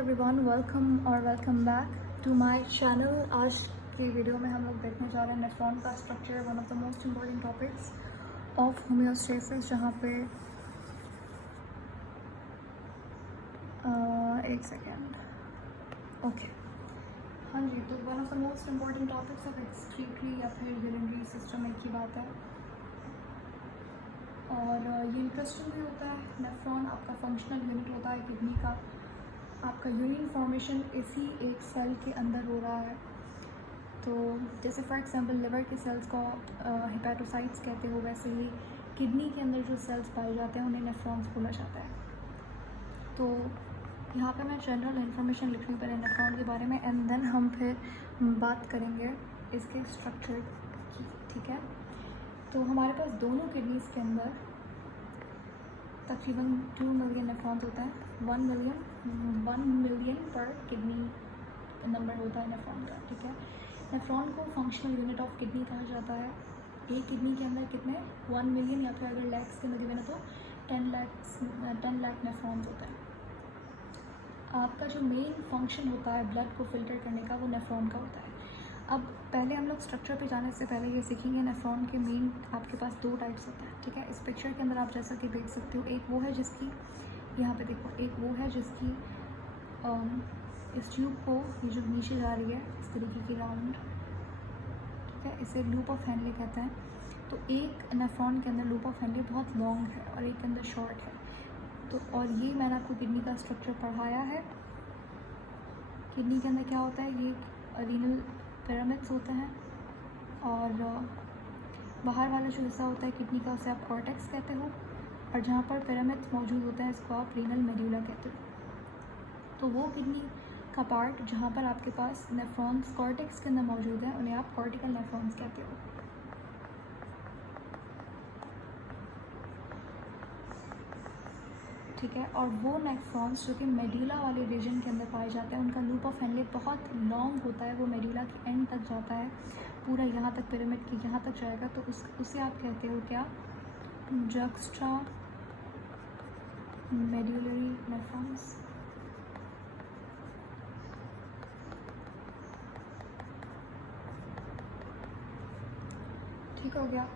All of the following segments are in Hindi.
Everyone, welcome back to my channel. आज की वीडियो में हम लोग देखने जा रहे हैं नेफ्रॉन का structure, one of the most important topics of homeostasis, जहाँ पे एक सेकेंड। ओके, हाँ जी, तो one of the most important topics of excretory या फिर यूरिनरी सिस्टम एक ही बात है, और ये इंटरेस्टिंग भी होता है। नेफ्रॉन आपका फंक्शनल यूनिट होता है किडनी का। आपका यूरिन फॉर्मेशन इसी एक सेल के अंदर हो रहा है। तो जैसे फॉर एग्जांपल लिवर के सेल्स को हेपेटोसाइट्स कहते हो, वैसे ही किडनी के अंदर जो सेल्स पाए जाते हैं उन्हें नेफ्रॉन्स बोला जाता है। तो यहाँ पे मैं जनरल इन्फॉर्मेशन लिख रही हूँ पहले नेफ्रॉन के बारे में, एंड देन हम फिर बात करेंगे इसके स्ट्रक्चर की, ठीक है। तो हमारे पास दोनों किडनीज़ के अंदर तकरीबन 2 मिलियन नेफ्रॉन्स होता है। 1 मिलियन पर किडनी नंबर होता है नेफ्रॉन का, ठीक है। नेफ्रॉन को फंक्शनल यूनिट ऑफ किडनी कहा जाता है। एक किडनी के अंदर कितने 1 मिलियन या फिर अगर लैक्स के अंदर गिवन है तो 10 लाख नेफ्रॉन्स होते हैं। आपका जो मेन फंक्शन होता है ब्लड को फिल्टर करने का, वो नेफ्रॉन का होता है। अब पहले हम लोग स्ट्रक्चर पे जाने से पहले ये सीखेंगे नेफ्रॉन के मेन आपके पास 2 टाइप्स होते हैं, ठीक है। इस पिक्चर के अंदर आप जैसा कि देख सकते हो, एक वो है जिसकी, यहाँ पे देखो, एक वो है जिसकी इस ट्यूब को ये जो नीचे जा रही है इस तरीके की राउंड, ठीक है, इसे लूप ऑफ हेनले कहते हैं। तो एक नेफ्रॉन के अंदर लूप ऑफ हेनले बहुत लॉन्ग है और एक के अंदर शॉर्ट है। तो और ये मैंने आपको किडनी का स्ट्रक्चर पढ़ाया है। किडनी के अंदर क्या होता है, ये रीनल पिरामिड्स होते हैं, और बाहर वाला जो हिस्सा होता है किडनी का उसे आप कॉर्टेक्स कहते हो, और जहाँ पर पिरामिड्स मौजूद होते हैं इसको आप रीनल मेड्यूला कहते हो। तो वो किडनी का पार्ट जहाँ पर आपके पास नेफ्रॉन्स कॉर्टेक्स के अंदर मौजूद है उन्हें आप कॉर्टिकल नेफ्रॉन्स कहते हो, ठीक है। और वो नेफ्रॉन्स जो कि मेड्यूला वाले रीजन के अंदर पाए जाते हैं, उनका लूप ऑफ हेनले बहुत लॉन्ग होता है, वो मेड्यूला के एंड तक जाता है, पूरा यहाँ तक पिरामिड की यहाँ तक जाएगा। तो उसे आप कहते हो क्या, जक्स्ट्रा मेड्यूलरी नेफ्रॉन्स, ठीक हो गया।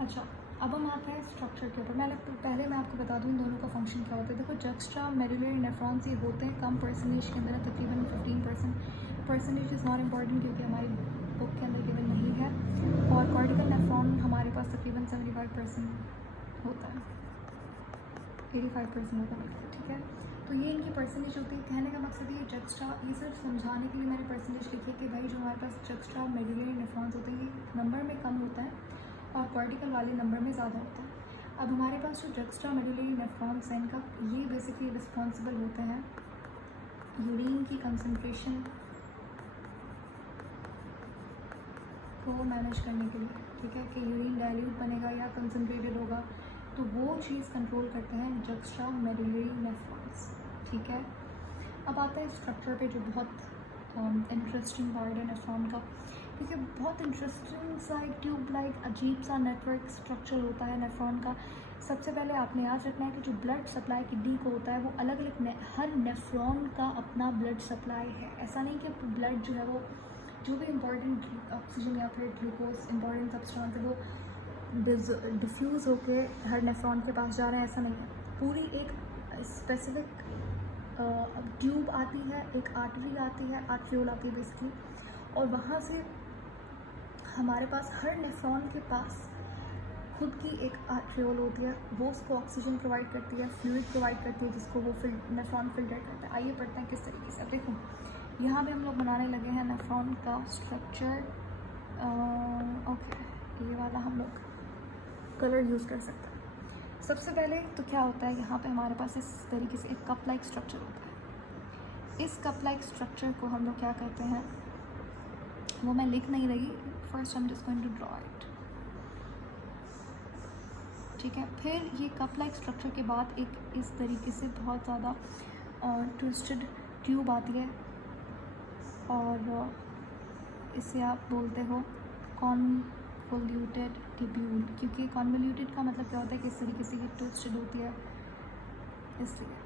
अच्छा, अब हम आते हैं स्ट्रक्चर के ऊपर। पहले मैं आपको बता दूँ इन दोनों का फंक्शन क्या होता है। देखो, जक्स्ट्रा मेडुलरी नेफ्रॉन्स ये होते हैं कम परसेंटेज के अंदर, तकरीबन 15%। परसेंटेज इज़ नॉट इम्पॉर्टेंट क्योंकि हमारी बुक के अंदर गिवन नहीं है। और कॉर्टिकल नेफ्रॉन हमारे पास तकरीबन 75% होता है, 85% होता है, ठीक है। तो ये इनकी परसेंटेज होती है। कहने का मकसद ये जक्स्ट्रा, ये सिर्फ समझाने के लिए मैंने परसेंटेज लिखी है कि भाई जो हमारे पास जक्स्ट्रा मेडुलरी नेफ्रॉन्स होते हैं ये नंबर में कम होता है और कॉर्टिकल वाले नंबर में ज़्यादा होता है। अब हमारे पास जो जक्स्ट्रा मेडुलरी नेफ्रॉन्स हैं, इनका ये बेसिकली रिस्पॉन्सिबल होते हैं यूरिन की कंसंट्रेशन को मैनेज करने के लिए, ठीक है, कि यूरिन डाइल्यूट बनेगा या कंसंट्रेटेड होगा, तो वो चीज़ कंट्रोल करते हैं जक्स्ट्रा मेडुलरी नेफ्रॉन्स, ठीक है। अब आता है स्ट्रक्चर पे, जो बहुत इंटरेस्टिंग पार्ट है नेफ्रॉन का, क्योंकि बहुत इंटरेस्टिंग सा एक ट्यूब लाइक अजीब सा नेटवर्क स्ट्रक्चर होता है नेफ्रॉन का। सबसे पहले आपने याद रखना है कि जो ब्लड सप्लाई किडनी को होता है वो अलग अलग हर नेफ्रॉन का अपना ब्लड सप्लाई है। ऐसा नहीं कि ब्लड जो है वो जो भी इम्पॉर्टेंट ऑक्सीजन या फिर ग्लूकोज इम्पॉर्टेंट सब्सटेंस है वो डिफ्यूज़ होकर हर नेफ्रॉन के पास जा रहा है, ऐसा नहीं है। पूरी एक स्पेसिफिक ट्यूब आती है, एक आर्टरी आती है, आर्ट्रियोल आती है बेसिकली, और वहाँ से हमारे पास हर नेफ्रॉन के पास खुद की एक आर्ट्रियोल होती है, वो उसको ऑक्सीजन प्रोवाइड करती है, फ्लूइड प्रोवाइड करती है, जिसको वो नेफ्रॉन फिल्टर करता है। आइए पढ़ते हैं किस तरीके से। अब देखो, यहाँ पे हम लोग बनाने लगे हैं नेफ्रॉन का स्ट्रक्चर। ओके, ये वाला हम लोग कलर यूज़ कर सकते हैं। सबसे पहले तो क्या होता है, यहाँ पे हमारे पास इस तरीके से एक कप लाइक स्ट्रक्चर होता है। इस कप लाइक स्ट्रक्चर को हम लोग क्या कहते हैं, वो मैं लिख नहीं रही, first I am just going to draw it, ठीक है। फिर ये कप लाइक स्ट्रक्चर के बाद एक इस तरीके से बहुत ज़्यादा ट्विस्टेड ट्यूब आती है, और इसे आप बोलते हो कॉन्वोल्यूटेड ट्यूब्यूल, क्योंकि कॉन्वोल्यूटेड का मतलब क्या होता है कि इस तरीके से ये ट्विस्टेड होती है, इसलिए।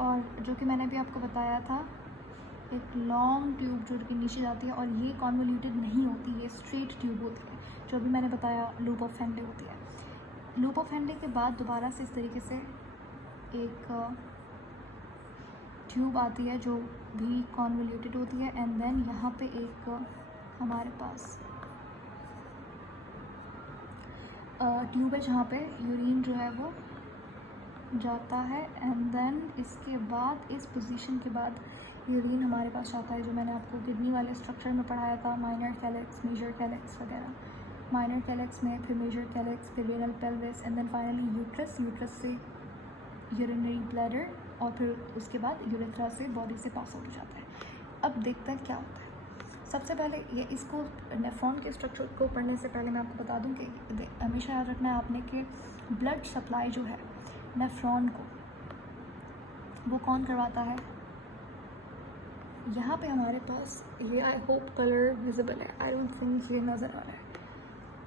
और जो कि मैंने भी आपको बताया था, एक लॉन्ग ट्यूब जो कि नीचे जाती है, और ये कॉन्वोल्यूटेड नहीं होती, ये स्ट्रेट ट्यूब होती है, जो अभी मैंने बताया लूप ऑफ हेनले होती है। लूप ऑफ हेनले के बाद दोबारा से इस तरीके से एक ट्यूब आती है जो भी कॉन्वोल्यूटेड होती है, एंड देन यहाँ पे एक हमारे पास ट्यूब है जहाँ पे यूरिन जो है वो जाता है, एंड देन इसके बाद इस पोजीशन के बाद यूरिन हमारे पास आता है, जो मैंने आपको किडनी वाले स्ट्रक्चर में पढ़ाया था, माइनर कैलेक्स, मेजर कैलेक्स वगैरह। माइनर कैलेक्स में फिर मेजर कैलेक्स, फिर renal pelvis, and then finally uterus, uterus से यूरिनरी ब्लैडर, और फिर उसके बाद यूरेथ्रा से बॉडी से पास आउट हो जाता है। अब देखते हैं क्या होता है। सबसे पहले ये इसको नेफ्रॉन के स्ट्रक्चर को पढ़ने से पहले मैं आपको बता दूं कि हमेशा याद रखना है आपने कि ब्लड सप्लाई जो है नेफ्रॉन को, वो कौन करवाता है। यहाँ पे हमारे पास ये, आई होप कलर विजिबल है, आई डोंट थिंक ये नज़र आ रहा है,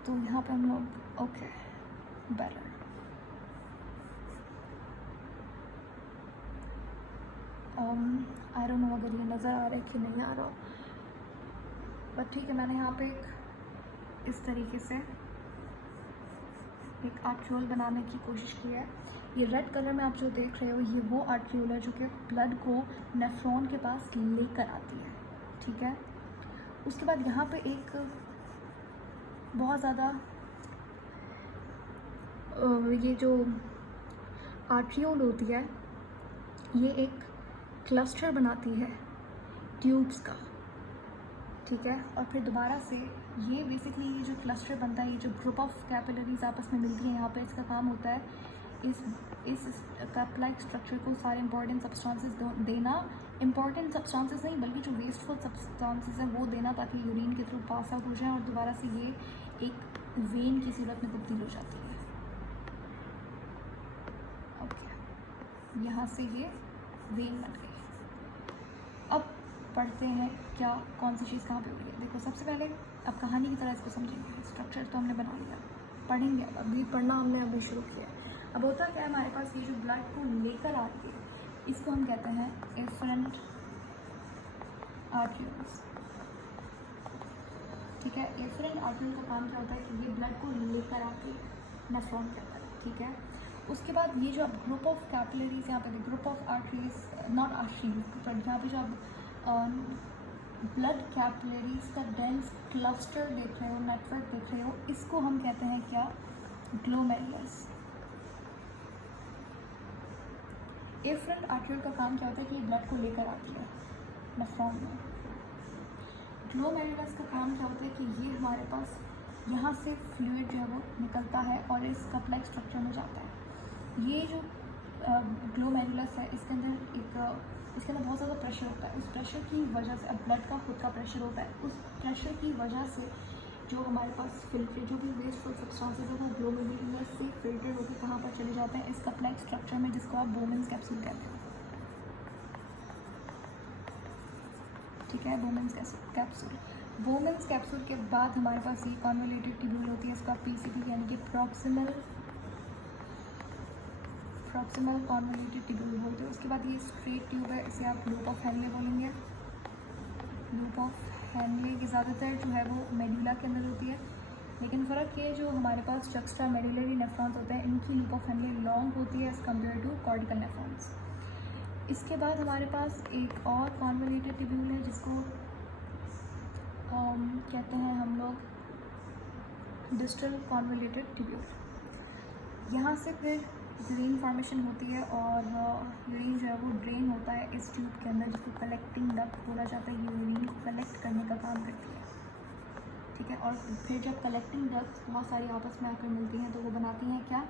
तो यहाँ पे हम लोग okay better, I don't know अगर ये नज़र आ रहा है कि नहीं आ रहा, बट ठीक है। मैंने यहाँ पे एक इस तरीके से एक आर्ट्रियोल बनाने की कोशिश की है। ये रेड कलर में आप जो देख रहे हो, ये वो आर्ट्रियोल है जो कि ब्लड को नेफ्रॉन के पास लेकर आती है, ठीक है। उसके बाद यहाँ पे एक बहुत ज़्यादा ये जो आर्ट्रियोल होती है, ये एक क्लस्टर बनाती है ट्यूब्स का, ठीक है। और फिर दोबारा से ये बेसिकली ये जो क्लस्टर बनता है, ये जो ग्रुप ऑफ कैपिलरीज आपस में मिलती हैं, यहाँ पे इसका काम होता है इस कप लाइक स्ट्रक्चर को सारे इंपॉर्टेंट सब्सटेंसेस देना, इंपॉर्टेंट सब्सटेंसेस नहीं बल्कि जो वेस्टफुल सब्सटेंसेस हैं वो देना, ताकि यूरिन के थ्रू पास आउट हो जाए और दोबारा से ये एक वेन की सूरत में तब्दील हो जाती है। ओके, यहाँ से ये वेन बन गई। अब पढ़ते हैं क्या कौन सी चीज़ कहाँ पे हो रही है। देखो, सबसे पहले अब कहानी की तरह इसको समझेंगे। स्ट्रक्चर तो हमने बना लिया, पढ़ेंगे, अभी पढ़ना हमने अभी शुरू किया है। अब होता क्या है, हमारे पास ये जो ब्लड को लेकर आती है, इसको हम कहते हैं एफरेंट आर्ट्रियोल्स, ठीक है। एफरेंट आर्ट्रियोल का काम क्या होता है कि ये ब्लड को लेकर आती है नेफ्रॉन के अंदर, ठीक है। उसके बाद ये जो अब ग्रुप ऑफ कैपिलरीज यहाँ पे, group of arteries, not arteries, but यहाँ पे जो आप ब्लड कैपिलरीज का डेंस क्लस्टर देख रहे हो, नेटवर्क देख रहे हो, इसको हम कहते हैं क्या, ग्लोमेरुलस। एफरेंट आर्ट्रियोल का काम क्या होता है कि ये ब्लड को लेकर आती है नेफ्रॉन में। ग्लोमेरुलस का काम क्या होता है कि ये हमारे पास यहाँ से फ्लूइड जो है वो निकलता है और इस कप लाइक स्ट्रक्चर में जाता है। ये जो ग्लोमेरुलस है, इसके अंदर बहुत ज़्यादा प्रेशर होता है। उस प्रेशर की वजह से, अब ब्लड का खुद का प्रेशर होता है, उस प्रेशर की वजह से जो हमारे पास फिल्टर, जो भी वेस्टफुल सब्सटेंसेस है, वो ग्लोमेरुलस से फिल्टर होकर कहाँ पर चले जाते हैं, इस कप लाइक स्ट्रक्चर में, जिसको आप बोमेन्स कैप्सूल कहते हैं, ठीक है। बोमेन्स कैप्सूल, बोमेन्स कैप्सूल के बाद हमारे पास ये कॉन्वोल्यूटेड ट्यूब्यूल होती है, इसका पीसीटी यानी कि प्रॉक्सिमल कॉन्वोल्यूटेड ट्यूब्यूल बोलते हैं। उसके बाद ये स्ट्रेट ट्यूब है, इसे आप लूप ऑफ हेनले बोलेंगे। लूप ऑफ हेनले की ज़्यादातर जो है वो मेडुला के अंदर होती है, लेकिन फ़र्क ये जो हमारे पास जक्स्ट्रा मेडुलरी नेफ्रॉन्स होते हैं, इनकी लूप ऑफ हेनले लॉन्ग होती है as compared to cortical nephrons. इसके बाद हमारे पास एक और कॉन्वोल्यूटेड ट्यूब्यूल है जिसको कहते हैं हम लोग डिस्टल कॉन्वोल्यूटेड ट्यूब्यूल। यहाँ से फिर यूरिन फॉर्मेशन होती है और यूरिन जो है वो ड्रेन होता है इस ट्यूब के अंदर, जिसको कलेक्टिंग डक्ट बोला जाता है। यूरिन को कलेक्ट करने का काम करती है, ठीक है। और फिर जब कलेक्टिंग डक्ट्स बहुत सारी आपस में आकर मिलती हैं तो वो बनाती हैं क्या,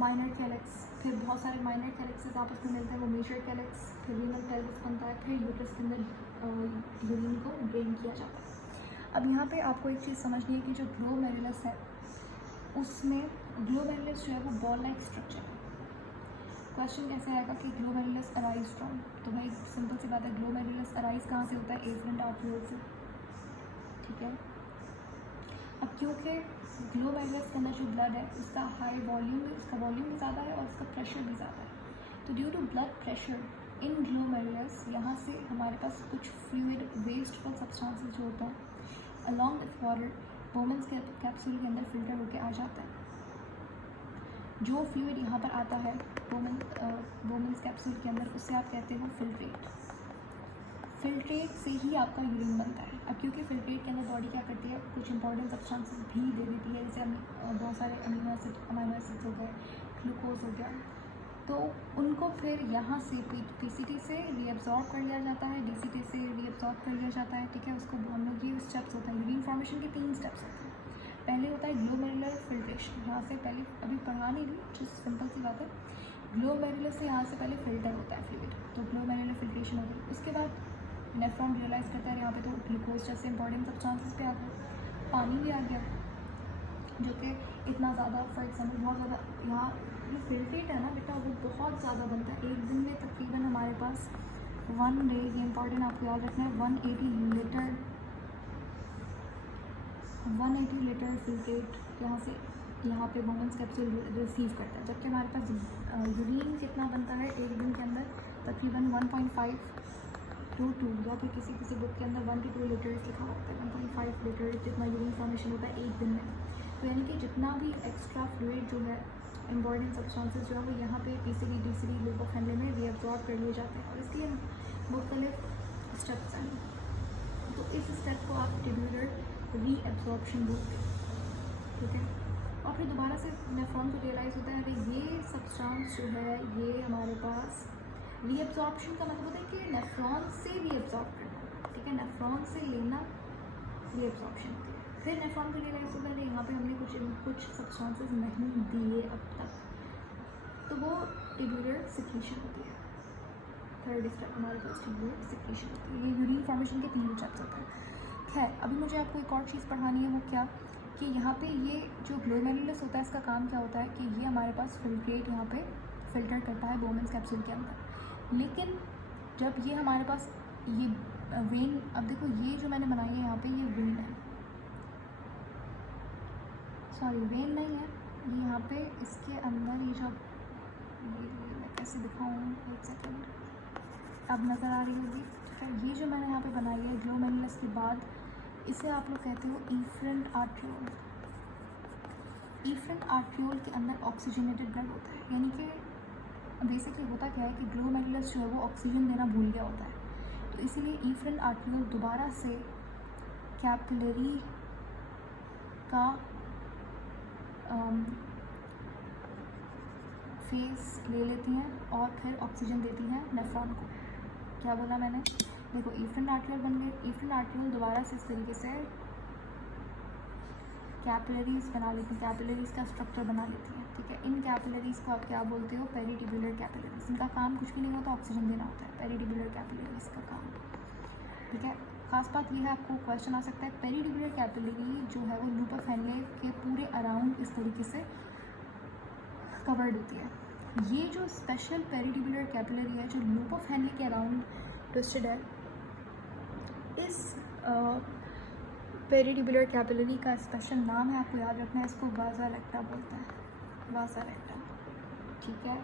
माइनर कैलेक्स। फिर बहुत सारे माइनर कैलेक्सेस आपस में मिलते हैं, वो मेजर कैलेक्स, फिर रेनल पेल्विस बनता है, फिर यूट्रस के अंदर यूरिन को ड्रेन किया जाता है। अब यहाँ पे आपको एक चीज़ समझनी है कि जो ग्लोमेरुलस है, उसमें ग्लोमेरुलस जो है वो बॉल लाइक स्ट्रक्चर है। क्वेश्चन कैसे आएगा कि ग्लोमेरुलस अराइज फ्रॉम, तो भाई सिंपल सी बात है, ग्लोमेरुलस अराइज कहाँ से होता है, एफरेंट आर्ट्रियोल से, ठीक है। अब क्योंकि ग्लोमेरुलस के अंदर जो ब्लड है उसका हाई वॉल्यूम, उसका वॉल्यूम भी ज़्यादा है और उसका प्रेशर भी ज़्यादा है, तो due to blood pressure in glomerulus यहाँ से हमारे पास कुछ फ्लूइड वेस्टफुल सब्सटेंसेस जो होता है अलॉन्ग विथ वाटर बोमेंस कैप्सूल के अंदर फिल्टर होकर आ जाता है। जो फ्लूइड यहाँ पर आता है बोमेंस कैप्सूल के अंदर उससे आप कहते हो फिल्ट्रेट। फिल्ट्रेट से ही आपका यूरिन बनता है। अब क्योंकि फिल्ट्रेट के अंदर बॉडी क्या करती है, कुछ इंपॉर्टेंट सब्सटेंसेस भी दे देती है, जैसे बहुत सारे अमीनो एसिड्स हो गए, ग्लूकोज हो गया, तो उनको फिर यहाँ से पीसीटी से रीअब्जॉर्ब कर लिया जाता है, डीसीटी से रीअब्जॉर्ब कर लिया जाता है। ठीक है, उसको हम लोग ये स्टेप्स होता है। यूरिन फॉर्मेशन के 3 स्टेप्स होते हैं। पहले होता है ग्लोमेरुलर फिल्ट्रेशन, यहाँ से पहले अभी पढ़ा नहीं रही, जो सिंपल सी बात है। ग्लोमेरुलर से यहाँ से पहले फिल्टर होता है फ्लूइड, तो ग्लोमेरुलर फिल्ट्रेशन हो गई। उसके बाद नेफ्रॉन रियलाइज़ करता है यहाँ पे तो ग्लूकोज जैसे इंपॉर्टेंट सब्सटेंसेस पे आ गया, पानी भी आ गया, जो कि इतना ज़्यादा फॉर एग्जाम्पल बहुत ज़्यादा यहाँ जो फिल्ट्रेट है ना बेटा वो बहुत ज़्यादा बनता है। एक दिन में तकरीबन हमारे पास 1 डे, ये इंपॉर्टेंट आपको याद रखना है, 180 लीटर फिल्ट्रेट यहाँ पे बोमेंस कैप्सूल रिसीव करता है। जबकि हमारे पास यूरिन कितना बनता है एक दिन के अंदर, तकरीबन 1.5 to 2 या फिर किसी बुक के अंदर 1 to 2 लीटर्स लिखा होता है। 1.5 लीटर जितना यूरिन फॉर्मेशन होता है एक दिन में। तो यानी कि जितना भी एक्स्ट्रा फ्लूइड जो है, इंपॉर्टेंट सब्सटेंसेस जो है वो यहाँ पे पीसीडी डीसीडी ग्लूकोफेनले में रीअब्जॉर्ब कर लिए जाते हैं, और इसलिए मुख्तलिफ स्टेप्स हैं। तो इस स्टेप को आप ट्यूबुलर रीअब्जॉर्प्शन बोलते हैं। ठीक है, और फिर दोबारा से नेफ्रॉन को रियलाइज़ होता है कि ये सब्सटेंस जो है ये हमारे पास रीअब्जॉर्प्शन का मतलब होता है कि नेफ्रॉन से रीअब्जॉर्ब करना। ठीक है, नेफ्रॉन से लेना रीअब्जॉर्प्शन। फिर नेफ्रॉन को रियलाइज़ होता है यहाँ पे हमने कुछ सब्सटेंसेस नहीं दिए अब तक, तो वो ट्यूबुलर सिक्रीशन होती है। थर्ड स्टेप हमारे पास ट्यूबुलर सिक्रीशन होती है। ये यूरिन फॉर्मेशन के 3 स्टेप्स होते हैं। खैर, अभी मुझे आपको एक और चीज़ पढ़ानी है, वो क्या कि यहाँ पे ये जो ग्लोमेरुलस होता है इसका काम क्या होता है कि ये हमारे पास फिल्ट्रेट यहाँ पे फिल्टर करता है बोमेंस कैप्सूल के अंदर। लेकिन जब ये हमारे पास ये वेन, अब देखो ये जो मैंने बनाई है यहाँ पे ये वेन है, सॉरी वेन नहीं है, ये यहाँ पे इसके अंदर ये जब मैं कैसे दिखाऊँ, एक सेकेंड, अब नज़र आ रही होगी। ये जो मैंने यहाँ पे बनाई है ग्लोमेरुलस के बाद, इसे आप लोग कहते हो इफरेंट आर्ट्रियोल। इफरेंट आर्ट्रियोल के अंदर ऑक्सीजनेटेड ब्लड होता है, यानी कि बेसिकली होता क्या है कि ग्लोमेरुलस जो है वो ऑक्सीजन देना भूल गया होता है, तो इसीलिए इफरेंट आर्ट्रियोल दोबारा से कैपिलरी का फेस ले लेती हैं और फिर ऑक्सीजन देती हैं नेफ्रॉन को। क्या बोला मैंने, देखो इफरेंट आर्ट्रियोल बन गए। इफरेंट आर्ट्रियोल दोबारा से इस तरीके से कैपिलरीज बना लेती हैं, कैपिलरीज का स्ट्रक्चर बना लेती हैं। ठीक है, इन कैपिलरीज को आप क्या बोलते हो, पेरिट्यूबुलर कैपिलरीज। इनका काम कुछ भी नहीं होता, ऑक्सीजन देना होता है, पेरिट्यूबुलर कैपिलरीज का काम। ठीक है, खास बात यह है, आपको क्वेश्चन आ सकता है, पेरिट्यूबुलर कैपिलरी जो है वो लूपोफेनले के पूरे अराउंड इस तरीके से कवर्ड होती है। ये जो स्पेशल पेरिट्यूबुलर कैपिलरी है जो लूपोफेनले के अराउंड ट्विस्टेड है, इस पेरिट्यूबुलर कैपिलरी का स्पेशल नाम है, आपको याद रखना है, इसको वाजा रेक्टा बोलते हैं, वाजा रेक्टा। ठीक है।